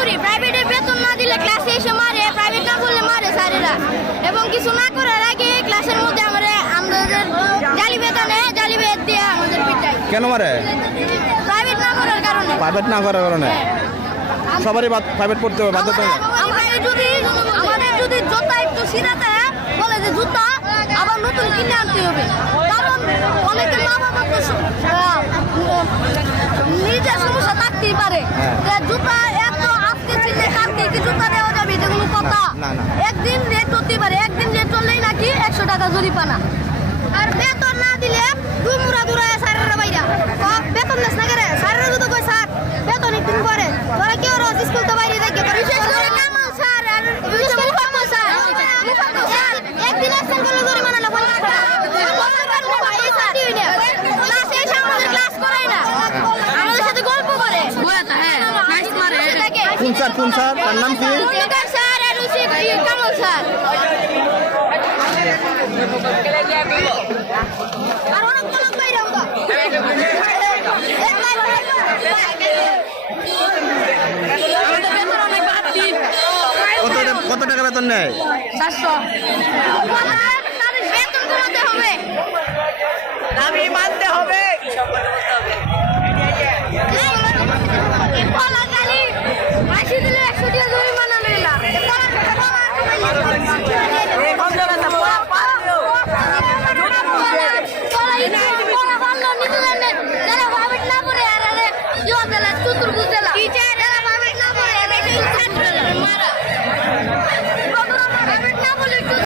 করি প্রাইভেটে বেতন না দিলে ক্লাসে এসে মারে প্রাইভেট না করলে মারে স্যারেরা। এবং কিছু না করার আগে ক্লাসের মধ্যে আমরা আমাদের জালি বেতনে জালি বেত দিয়ে আমাদের পিটাই কেন মারে? প্রাইভেট না করার কারণে। প্রাইভেট না করার কারণে? সবারই প্রাইভেট পড়তে হবে বাধ্যতামূলক আমাদের যদি আমাদের যদি জুতা একটু সিরাতে বলে যে জুতা আবার নতুন কিনে আনতে হবে। কারণ অনেকে মা বাবা তো জরিপানা। আর বেতন না দিলে মুড়া দুরায় স্যারেরা বাইরা। ক, বেতন দেশ না করে? স্যারেরা যদি কই স্যার বেতন একদিন পরে। তোরা কেউ রোজ স্কুল তো বাইরে থাকে? বিশেষ করে কামাল স্যার? আর বিশেষ করে মুফাদ্দল স্যার। মুফাদ্দল স্যার একদিন অ্যাবসেন্ট করলে জরিমানা না গল্প করে। কোন স্যার কোন স্যার? তার নাম কি? স্যার? আর কামাল স্যার আর অনেক অনেক বাইরে আমরা আমাদের বেতন অনেক বাড়তি কত কত টাকা বেতন নেয়? চারশো